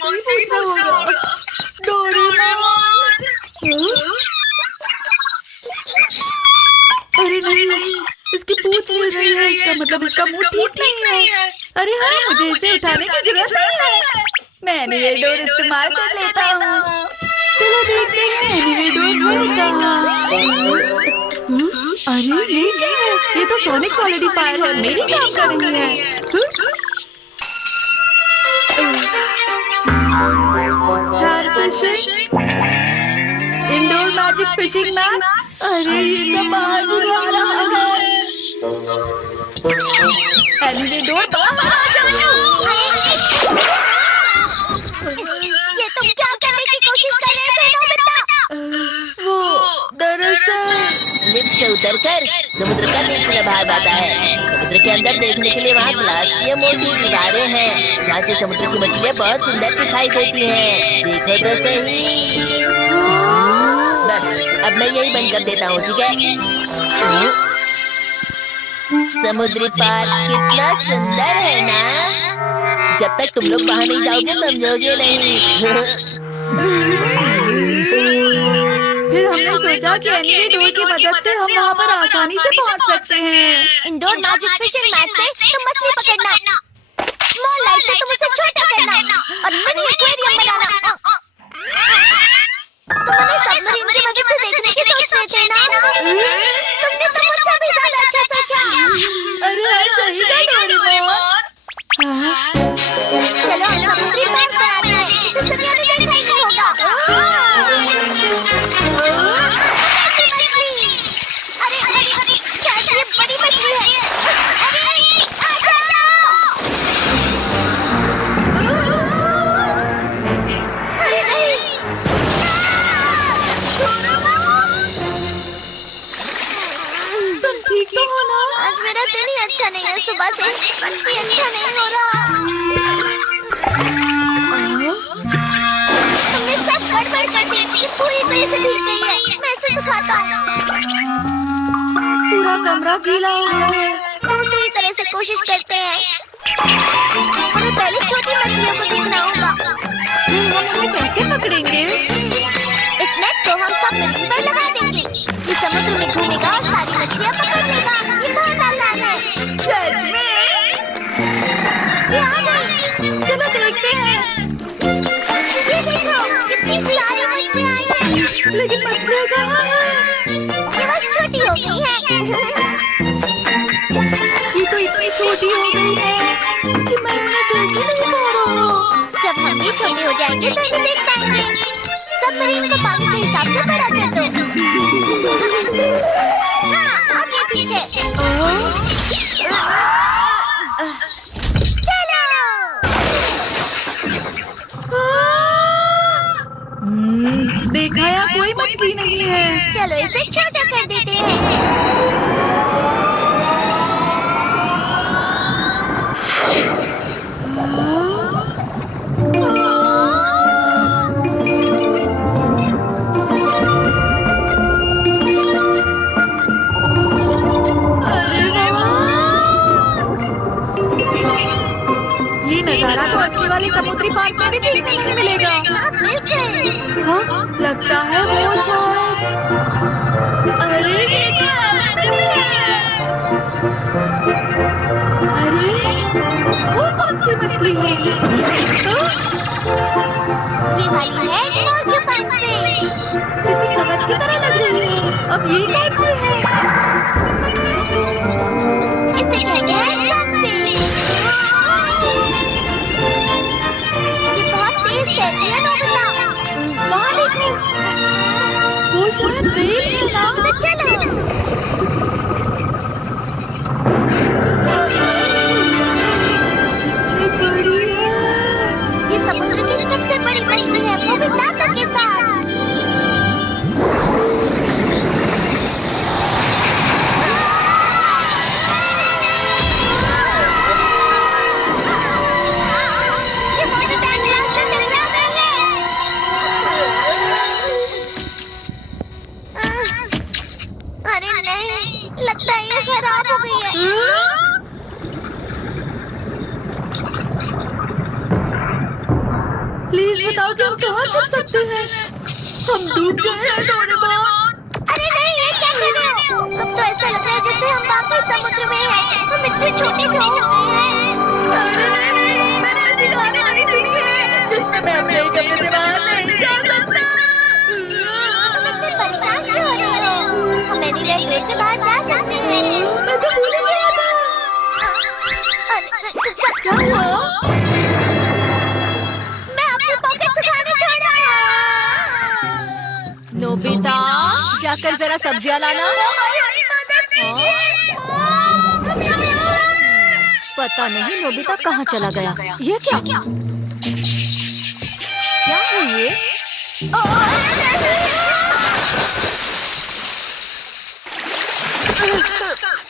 Doraemon से ही पूछना होगा। डोरेमोन। अरे नहीं, इसकी पूंछ हिल रही है, इसका मतलब इसका मुंह ठीक नहीं है। अरे हाँ, मुझे इसे उठाने की जरूरत नहीं है। मैंने ये डोर इस्तेमाल कर लेता हूँ। चलो देखते हैं एनीवे डोर है कहाँ। अरे ये क्या है? ये तो सोनिक सॉलिडिफायर है, मेरी काम कर रही है। Indoor magic fishing map. अरे ये सब बाहर बुला रहा है। एनीवे डोर बाहर आ जाओ। ये तुम क्या करने की कोशिश कर रहे थे नोबिता? वो दरअसल लिफ्ट से उतरकर समुद्र का दूसरा भाग आता है। समुद्र के अंदर देखने के लिए वहाँ ग्लास की मोटी दीवारें हैं, जहाँ से समुद्र की मछलियाँ बहुत सुंदर दिखाई देती हैं। देखो तो सही। बस अब मैं यही बंद कर देता हूँ, ठीक है? समुद्री पार्क कितना सुंदर है ना? जब तक तुम लोग वहाँ नहीं जाओगे समझोगे नहीं। फिर हमने सोचा कि एनीवे डोर की मदद से हम वहाँ पर आसानी से पहुँच सकते हैं। इंडोर मैजिक फिशिंग मैप से तुम मछली पकड़ना, स्मॉल लाइट से तुम उसे छोटा करना और मिनी एक्वेरियम बनाना। तुमने सबमरीन की मदद से देखने की सोच रहे थे ना? तुमने तो मुझसे भी ज्यादा अच्छा सोचा। अरे सही है डोरेमोन। चलो हम समुद्री पार्क बनाते हैं, इसे दुनिया में देखना ही होगा। अरे अरे क्या ये बड़ी मछली है? अरे आ जाओ। अरे नहीं, तुम ठीक तो हो ना? आज मेरा दिन ही अच्छा नहीं है, सुबह से कुछ भी अच्छा नहीं हो रहा। तुमने सब गड़बड़ कर दी, ये पूरी तरह से भीग गई है। मैं इसे सुखाता हूँ। पूरा कमरा गीला हो गया है। दूसरी तरह से कोशिश करते हैं। हमें पहले छोटी मछलियों को देखना होगा। हम उन्हें कैसे पकड़ेंगे? इस नेट को हम सब मिट्टी पर लगा देंगे। ये समुद्र में घूमेगा और सारी मछलियाँ पकड़ लेगा। ये बहुत आसान है। सच में? ये आ गई। चलो देखते हैं। ये देखो, कितनी सारी मछलियाँ आई हैं। लेकिन मछलियाँ कहाँ हैं? ये बस छोटी हो गई है। ये तो इतनी छोटी हो गई है कि मैं उन्हें देख ही नहीं पा रहा हूँ। जब हम भी छोटे हो जाएंगे तो इन्हें देख पाएंगे। सबमरीन को पानी के हिसाब से बड़ा कर दो। हाँ, अब ये ठीक है। चलो। देखा या कोई मछली नहीं है। चलो इसे छोटा कर देते हैं। ये नजारा तो अच्छी वाली समुद्री पार्क में भी देखने नहीं मिलेगा। हाँ, लगता है वो शायद। अरे ये क्या है? अरे वो कौन सी मछली है? ये वाली है ऑक्टोपस फिश। किसी कवच की तरह लग रही है। अब ये कौन सी है? इसे कहते हैं sunfish। ये बहुत तेज तैरती है नोबिता। वहाँ देखो, वो शायद देख है ना? तो चलो। बड़ी है। ये समुद्र की सबसे बड़ी मछली है, वो भी ताकत के साथ। ये मोटी टैंक रास्ते से टकरा गई है। अरे नहीं, लगता है ये खराब हो गई है। आगे हम कहाँ चल सकते हैं? हम डूब गए हैं डोरेमोन। अरे नहीं, ये क्या कर रहे हो? अब तो ऐसा लग रहा है जैसे हम वाकई समुद्र में हैं। हम इतने छोटे क्यों हो गए हैं? मैंने ऐसी कहानी नहीं देखी है जिसमें मैं अपने कमरे से बाहर नहीं जा सकता। तुम इतने परेशान क्यों हो रहे हो? हम एनीवेयर डोर से बाहर जा सकते हैं। मैं तो भूल ही गया था। क्या हुआ? मैं अपने पॉकेट सुखाने छोड़ा। नोबिता, जाकर जरा सब्जियां लाना। पता नहीं नोबिता कहाँ चला गया। ये क्या है ये?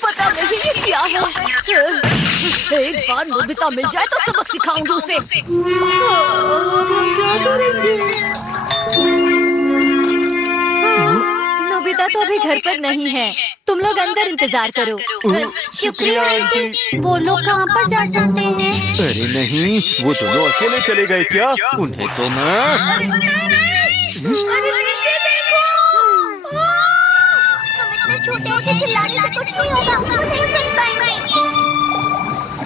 पता नहीं ये क्या है। एक बार नोबिता मिल जाए तो सबक सिखाऊंगी उसे। क्या करेंगे? नोबिता तो अभी घर पर नहीं है। तुम लोग अंदर इंतजार करो। शुक्रिया आंटी। वो लोग कहाँ पर जा सकते हैं? अरे नहीं, वो दोनों अकेले चले गए क्या? उन्हें तो मैं हम इतने छोटे हैं कि चिल्लाने से कुछ नहीं होगा। वो नहीं सुन पाएंगे।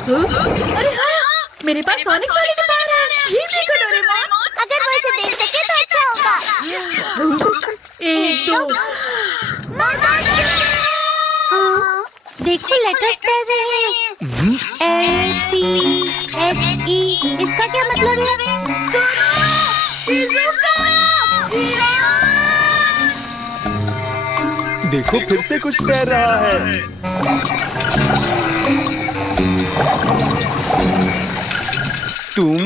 अरे हाँ, मेरे पास सोनिक वाली गिटार है। ये देखो डोरेमोन। अगर वो इसे देख सके तो अच्छा होगा। 1 2 देखो लेटर्स कैसे हैं? LCHE, इसका क्या मतलब है? देखो फिर से कुछ कह रहा है। तुम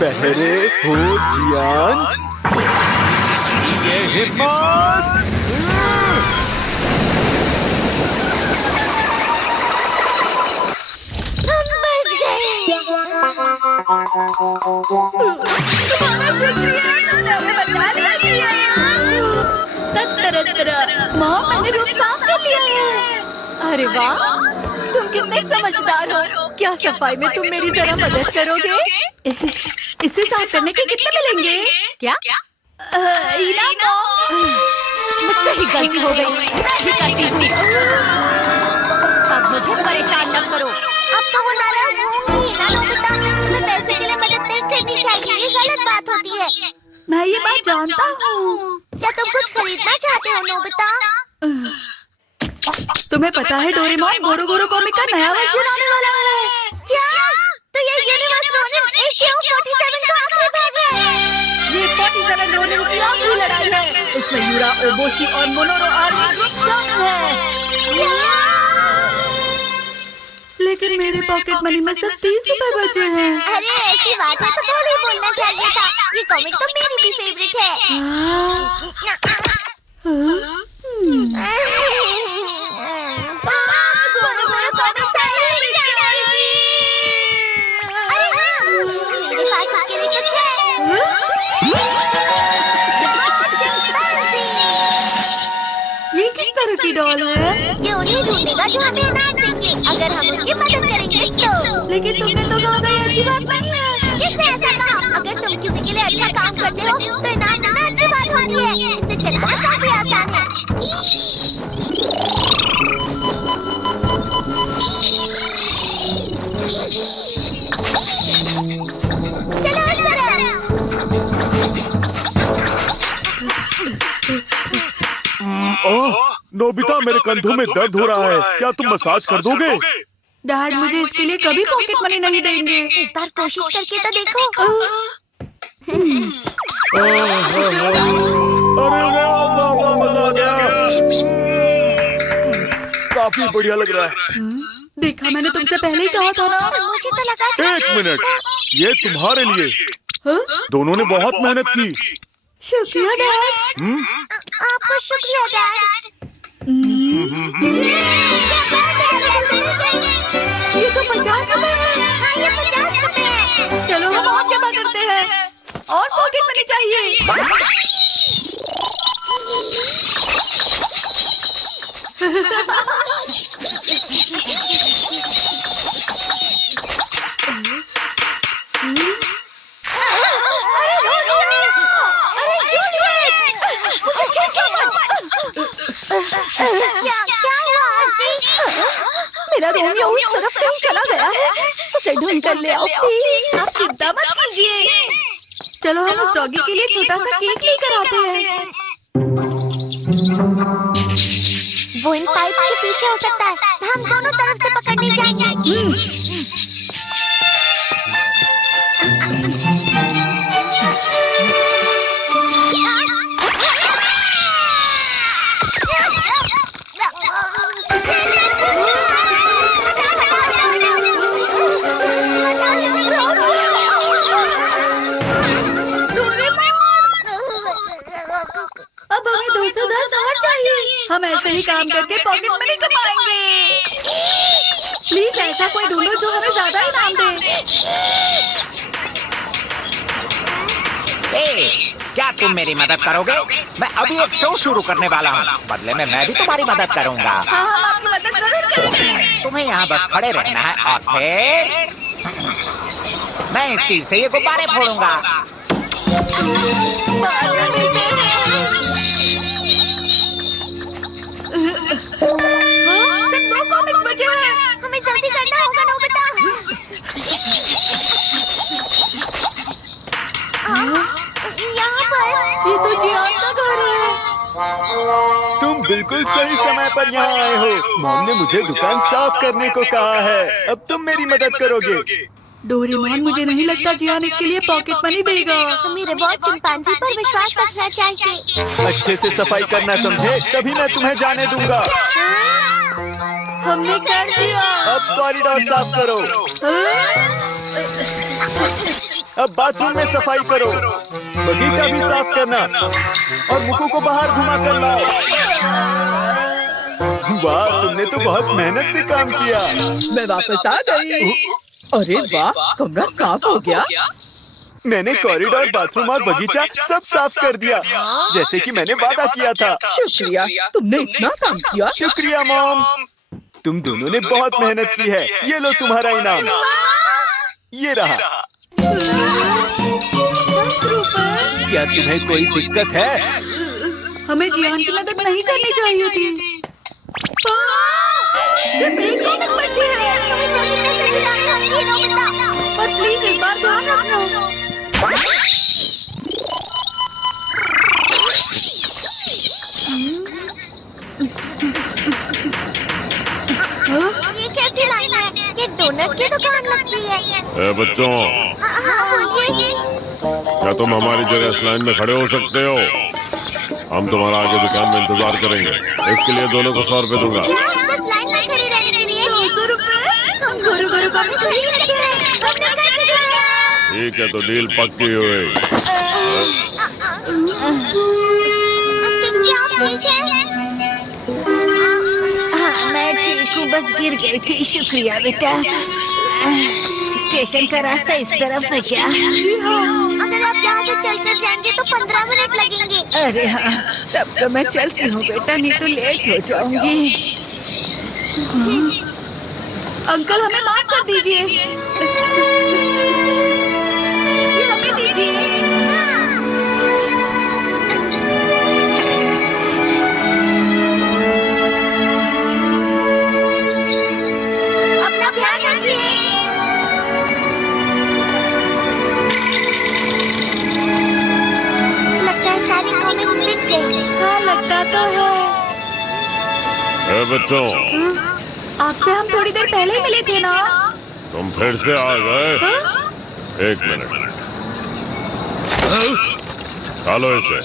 बहरे हो जियान? ये हिम्मत! हम बच गए। मॉम, मैंने रूम साफ कर लिया है। अरे वाह, तुम कितने समझदार हो। क्या सफाई में तुम मेरी तरह मदद करोगे? इसे साफ करने के कितने मिलेंगे? क्या? इनाम मॉम। मुझसे ही गलती हो गई। मैं भी करती हूँ। अब मुझे परेशान न करो। अब तो वो नाराज होंगी ना नोबिता। तुम्हें पैसे के लिए मदद नहीं करनी चाहिए। ये गलत बात होती है। मैं ये बात जानता हूँ। क्या तुम कुछ खरीदना चाहते हो नोबिता? तुम्हें पता है डोरेमोन, गोरो गोरो कॉमिक का नया वर्जन आने वाला है। क्या? तो ये यूनिवर्स रोनिन AKO-47 का आखिरी भाग है। ये 47 रोनिन की आखिरी लड़ाई है। इसमें यूरा, ओबोशी और मोनोरो आर्मी ग्रुप शामिल है। लेकिन मेरे पॉकेट मनी में सिर्फ 30 रुपए बचे हैं। अरे ऐसी बात है तो पहले ही बोलना चाहिए था। ये कॉमिक तो मेरी भी फेवरेट है। अरे हाँ, मेरे पास आपके लिए कुछ है। ये किस तरह की डॉल है? ये उन्हें ढूंढेगा जो हमें इनाम देंगे, अगर हम उसकी मदद करेंगे तो। लेकिन तुमने तो कहा था ये अच्छी बात नहीं है। किसने ऐसा कहा? अगर तुम किसी के लिए अच्छा काम करते हो तो इनाम देना अच्छी बात होती है। इससे चलना काफी आसान है। चलो इस तरफ। ओह, नोबिता, मेरे कंधों में दर्द हो रहा है। क्या तुम मसाज कर दोगे? डैड मुझे इसके लिए कभी पॉकेट मनी नहीं देंगे। एक बार कोशिश करके तो देखो। अरे वाह, मजा आ गया। काफी बढ़िया लग रहा है। देखा, मैंने तुमसे पहले ही कहा था ना। मुझे तो लगा 1 मिनट, ये तुम्हारे लिए। हाँ? दोनों ने बहुत मेहनत की। शुक्रिया डैड। आपको शुक्रिया डैड। ये तो 50 रुपए है। हाँ, ये 50 रुपए है। चलो हम और जमा करते हैं। और पॉकेट मनी चाहिए। क्या हुआ आंटी? मेरा रोमियो उस तरफ कहीं चला गया है, उसे ढूंढ कर ले आओ प्लीज। आप चिंता मत कीजिए। चलो हम उस डॉगी के लिए छोटा सा केक लेकर आते हैं। वो इन पाइप के पीछे हो सकता है, हम दोनों तरफ से पकड़ने जाएंगे। अब हमें 210 और चाहिए। हम ऐसे ही काम करके पॉकेट मनी कमाएंगे। प्लीज ऐसा कोई ढूंढो जो हमें ज्यादा इनाम दे। क्या तुम मेरी मदद करोगे? मैं अभी एक शो शुरू करने वाला हूँ, बदले में मैं भी तुम्हारी मदद करूँगा। हाँ आपकी मदद जरूर करेंगे। तुम्हें यहाँ बस खड़े रहना है और फिर मैं इस चीज से ये गुब्बारे फोड़ूंगा। सिर्फ 2 कॉमिक्स बचे हैं। हमें जल्दी करना होगा नोबिता। यहाँ पर ये तो जियान का घर है। तुम बिल्कुल सही समय पर यहाँ आए हो। मॉम ने मुझे दुकान साफ करने को कहा है। अब तुम मेरी मदद करोगे। डोरेमोन, मुझे नहीं लगता जियान इसके लिए पॉकेट मनी देगा। मेरे बहुत चिंपांजी पर विश्वास रखना चाहिए। अच्छे से सफाई करना समझे, तभी मैं तुम्हें जाने दूंगा। हमने कर दिया। अब कॉरिडोर साफ करो। अब बाथरूम में सफाई करो। बगीचा भी साफ करना और मुकु को बाहर घुमा कर लाओ। वाह, तुमने तो बहुत मेहनत से काम किया। मैं वापस आ गई। अरे वाह, कमरा साफ हो गया। मैंने कॉरिडोर, बाथरूम और बगीचा सब साफ कर दिया, जैसे कि मैंने वादा किया था। शुक्रिया, तुमने इतना काम किया। शुक्रिया मॉम, तुम दोनों ने बहुत मेहनत की है। ये लो तुम्हारा इनाम। ये रहा। क्या तुम्हें कोई दिक्कत है? हमें जियान की मदद नहीं करनी चाहिए थी। पर प्लीज इस बार ध्यान रखना। ये कैसी लाइन है? ये डोनट की दुकान लगती है। ए बच्चों, क्या तुम हमारी जगह इस लाइन में खड़े हो सकते हो? हम तुम्हारा आगे दुकान में इंतजार करेंगे। इसके लिए दोनों को 100 रुपए दूंगा। लाइन में खड़ी रहने के लिए 200 रुपए। हम गुरु का भी खरीद सकते हैं। ठीक है, तो डील पक्की हुई। हाँ, मैं ठीक हूँ, बस गिर गई थी। शुक्रिया बेटा। स्टेशन का रास्ता इस तरफ है क्या? अगर आप यहाँ से चलते जाएंगे तो 15 मिनट लगेंगे। अरे हाँ, तब तो मैं चलती हूँ बेटा, नहीं तो लेट हो जाऊंगी। अंकल, हमें माफ कर दीजिए। ये हमें दीजिए। अपना ध्यान रखिए। लगता है सारी कॉमिक्स मिल गई। हाँ, लगता तो है। ए बच्चों, आपसे हम थोड़ी देर पहले ही मिले थे ना? तुम फिर से आ गए। 1 मिनट, चलो इसे।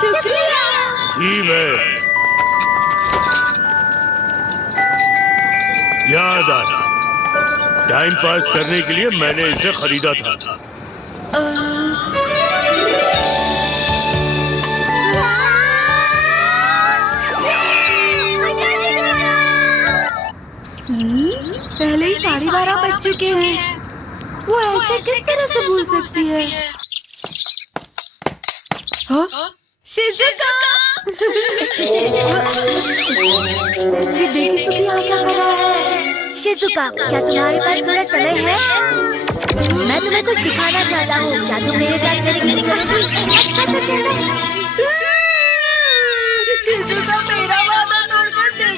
शुक्रिया। ठीक है, याद आया, टाइम पास करने के लिए मैंने इसे खरीदा था। पहले ही 12:30 बज चुके हैं। वो ऐसे किस तरह से भूल सकती है? हाँ? शिजुका! ये देखिए तो क्या क्या कर रहा है। शिजुका, क्या तुम्हारे पास थोड़ा समय है? मैं तुम्हें कुछ दिखाना चाहता हूँ। क्या तुम मेरे साथ मेरी करोगी? अच्छा तो चलो। शिजुका मेरा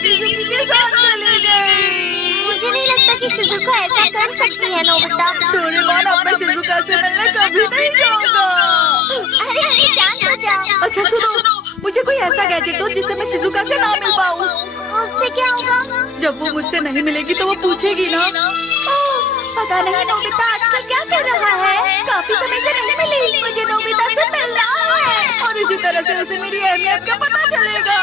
शिजुकी के साथ चली गई। मुझे नहीं लगता कि शिजुका ऐसा कर सकती है नोबिता। डोरेमोन अब मैं शिजुका से मिलने कभी नहीं जाऊंगा। अरे जान तो जाओ। अच्छा सुनो, मुझे कोई ऐसा गैजेट दो जिससे मैं शिजुका से ना मिल पाऊँ। उससे क्या होगा? जब वो मुझसे नहीं मिलेगी तो वो पूछेगी ना। पता नहीं नोबिता आजकल क्या कर रहा है। काफी समय से नहीं मिली। मुझे नोबिता से मिलना है। और इसी तरह से उसे मेरी अहमियत का पता चलेगा।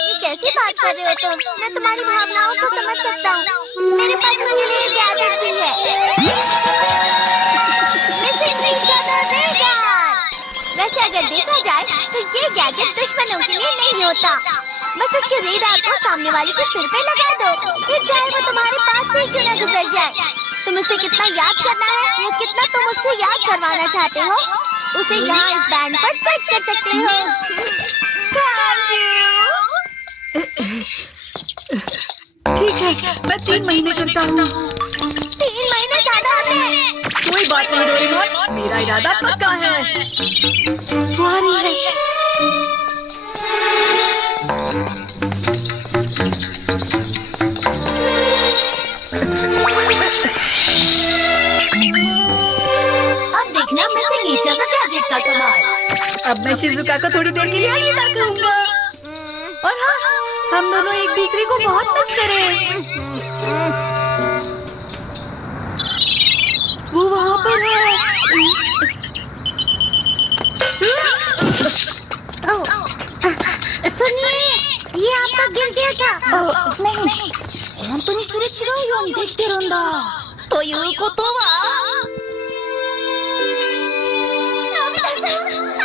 ये कैसी बात कर रहे हो तुम? मैं तुम्हारी भावनाओं को समझ सकता हूँ। मेरे पास उसके लिए गैजेट भी है। मिसिंग पिंक का रेडार। वैसे अगर देखा जाए तो ये गैजेट दुश्मनों के लिए नहीं होता। बस उसके रेडार को सामने वाले के सिर पे लगा दो, फिर चाहे वो तुम्हारे पास से क्यों न गुजर जाए। तुम उसे कितना याद करना है या कितना तुम उससे याद करवाना चाहते हो, उसे यहाँ इस बैंड पर सेट कर सकते हो। ठीक है, मैं 3 महीने करता हूँ। 3 महीने ज्यादा होते हैं। कोई बात नहीं डोरेमोन, मेरा इरादा पक्का है। वो आ रही है। अब देखना मैं से नीचे का गैजेट का कमाल। अब मैं शिजुका को थोड़ी देर के लिए अलविदा कहूँगा। और हाँ, हम दोनों एक दूसरे को बहुत मिस करें। वो वहाँ पर है। सुनिए, ये आपका गिर गया था। नहीं, 本当にそれ違うようにできてるんだ。ということは